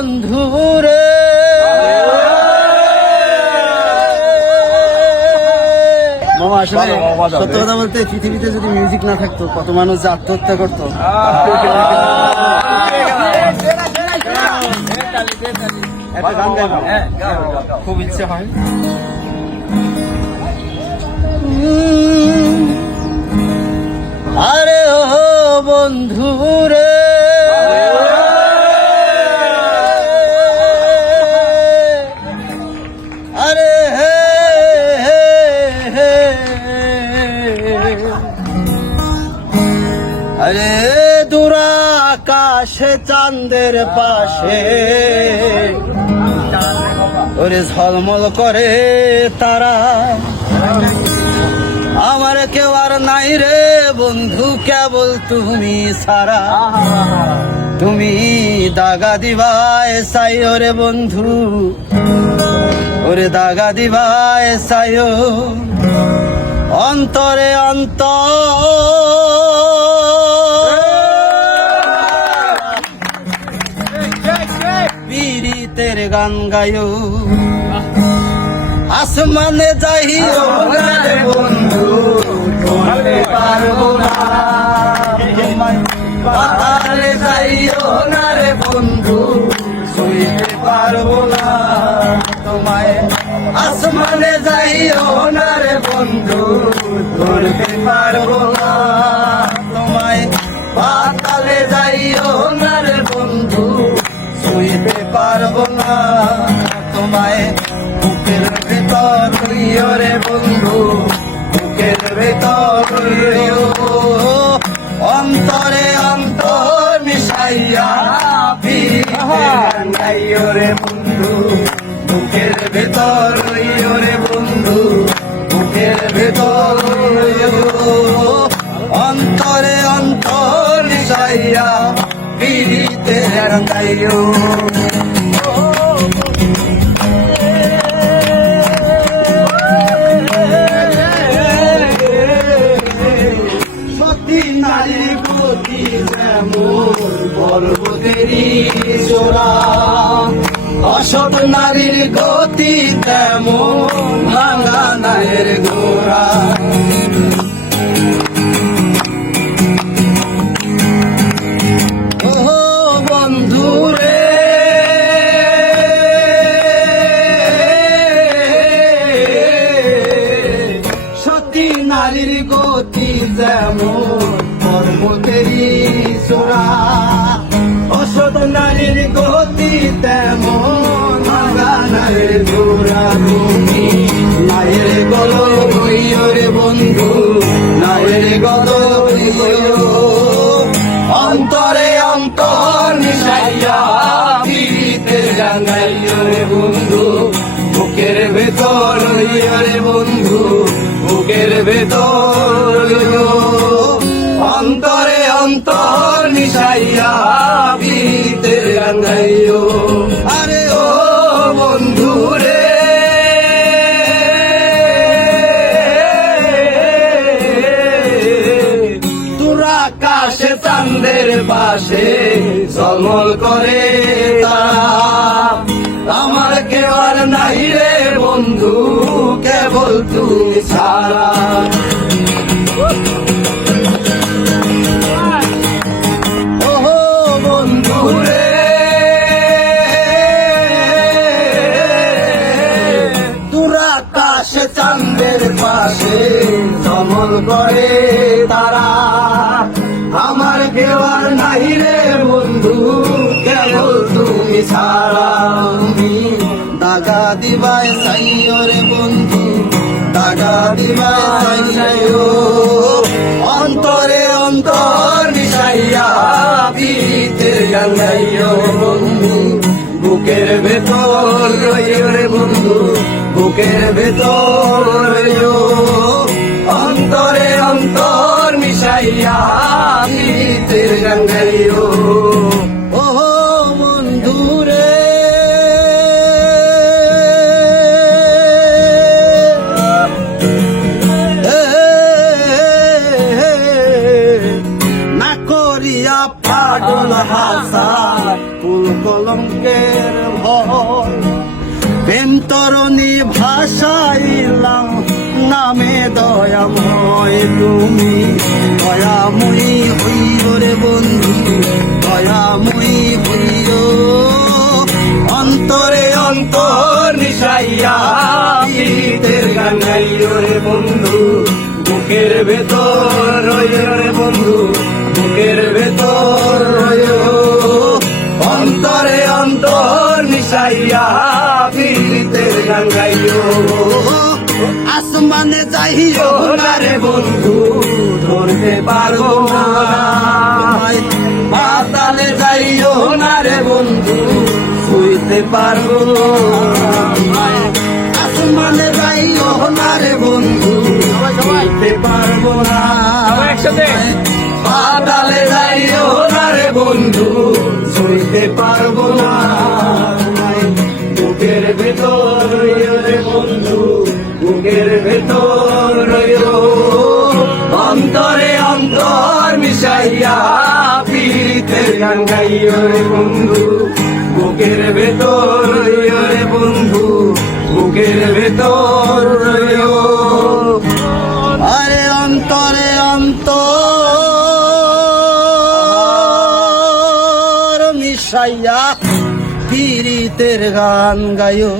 বন্ধুরে মামা, আসলে সত্য কথা বলতে পৃথিবীতে যদি মিউজিক না থাকতো কত মানুষ যে আত্মহত্যা করতো। একটা গান গাইবো, খুব ইচ্ছে হয়। আরে ও বন্ধুরে আরে আরে দূর আকাশে চাঁদের পাশে ওরে ঝলমল করে তারা, আমার কেউ আর নাই রে বন্ধু কেবল তুমি সারা। তুমি দাগা দিবায় চাই ওরে বন্ধু, ওরে দাগা দিবায় চাই অন্তরে পীড়িতের গান গায়ো। আসমানে যাইও না রে বন্ধু, চলতে পারবো না। পাতালে যাইও না রে বন্ধু, শুইতে পারবো না তোমায়। আসমানে যাইও না রে বন্ধু, ধরতে পারবো না তোমায়। পাতালে যাইও না রে বন্ধু, শুইতে পারবো না তোমায়। বুকের ভেতর রইও রে বন্ধু, বুকের ভেতর রইও। অন্তরে অন্তর মিশাইয়া গাইও রে বন্ধু, বুকের ভেতর রইও রে বন্ধু, বুকের ভেতর রইও। অন্তরে অন্তর মিশাইয়া পিড়িতে গাইও। নারীর গতি যেমন পর্বতেরই চূড়া, অসৎ নারীর গতি তেমন ভাঙা নায়ের গোড়া। ও বন্ধুরে সতী নারীর গতি যেমন পর্বতেরই চূড়া, অসৎ নারীর গতি তেমন ভাঙা নায়ের গোড়া। তুমি নায়ের গল হইও রে বন্ধু, নায়ের গল হইও। অন্তরে অন্তর মিশাইয়া পিড়িতে গাইও রে বন্ধু, বুকের ভেতর হইও রে বন্ধু, বুকের ভেতর হইও। অন্তরে অন্তর মিশাইয়া পিড়িতে গাইও। আরে ও বন্ধু রে দূর আকাশে চাঁদের পাশে ঝলমল করে তারা, আমার কেউ আর নাই রে বন্ধু কেবল তুমি ছাড়া। চাঁদের পাশে ঝলমল করে তারা, আমার কেউ আর নাই রে বন্ধু কেবল তুমি ছাড়া। তুমি দাগা দিবায় চাইও রে বন্ধু, দাগা দিবায় চাইও। অন্তরে অন্তর মিশাইয়া পিড়িতে গাইও বন্ধু, বুকের ভেতর রইও রে বন্ধু, বুকের ভেতর রইও। অন্তরে অন্তর মিশাইয়া পিড়িতে গাইও। ও বন্ধুরে না করিয়া পাগল হাসা ফুল কলঙ্কের ভয় প্রেম তরণী ভাষাইলাম নামে দয়াময় তুমি দয়াময়ী হইও রে বন্ধু দয়াময়ী হইও অন্তরে অন্তর মিশাইয়া গীতের গান গাইও রে বন্ধু বুকের ভেতর রইও রে বন্ধু বুকের ভেতর রইও অন্তরে অন্তর মিশাইয়া গীতের গান গাইও আসমানে যাইও না রে বন্ধু ধরতে পারবো না পাতালে যাইও না রে বন্ধু শুইতে পারবো না আসমানে যাইও না রে বন্ধু শুইতে পারবো না পাতালে যাইও না রে বন্ধু শুইতে পারবো না বুকের ভেতর রইও রে বন্ধু বুকের ভেতর রইও অন্তরে অন্তর মিশাইয়া পীড়িতের গান গাইও রে বন্ধু বুকের ভেতর রইও রে বন্ধু বুকের ভেতর রইও আরে অন্তরে অন্তর মিশাইয়া পীড়িতের গান গাইও